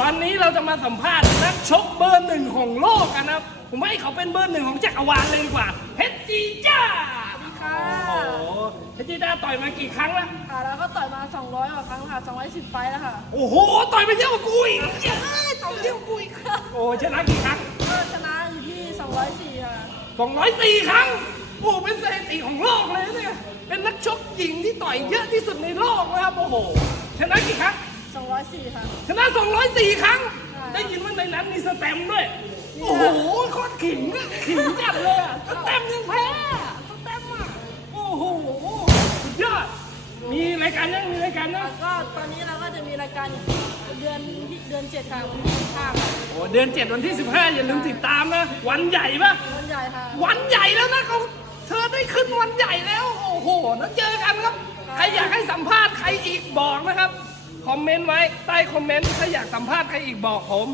ตอนนี้เราจะมาสัมภาษณ์นักชกเบอร์หนึ่งของโลกกันนะครับ ผมให้เขาเป็นเบอร์หนึ่งของจักรวาลเลยดีกว่าเพชรจีจ้าค่ะโอ้โหเพชรจีจ้าต่อยมากี่ครั้งแล้ว ค่ะแล้วก็ต่อยมา 200กว่าครั้งค่ะ 210 ไฟล์แล้วค่ะโอ้โห ต่อยไปเยอะกว่ากูอีกเย้ยต่อยไปเยอะกว่ากูอีกโอ้ชนะกี่ครั้ง ก็ชนะอยู่ที่ 204 ค่ะ 204 ครั้ง โอ้เป็นสถิติของโลกเลยนะเนี่ย เป็นนักชกหญิงที่ต่อยเยอะที่สุดในโลกนะครับโอ้โหชนะกี่ครั้ง 204ค่ะ ชนะ204 ครั้งใช่ได้ยินว่าในนั้นมีสแตมป์ด้วย โอ้โหโคตรขิงอะขิงจัดเลยอะสแตมป์ยังแพ้อะสแตมป์อะโอ้โหสุดยอด มีรายการยังมีรายการยังแล้วก็ตอนนี้เราก็จะมีรายการอีกเดือนที่เดือน7ค่ะวันที่15ค่ะโอ้เดือน 7 วันที่ 15 อย่าลืมติดตามนะ วันใหญ่ปะ วันใหญ่ค่ะ วันใหญ่แล้วนะเขาเธอได้ขึ้นวันใหญ่แล้ว โอ้โห แล้วเจอกันครับ ใครอยากให้สัมภาษณ์ใครอีกบอกนะครับ คอมเมนต์ไว้ใต้คอมเมนต์ถ้าอยากสัมภาษณ์ใครอีกบอกผม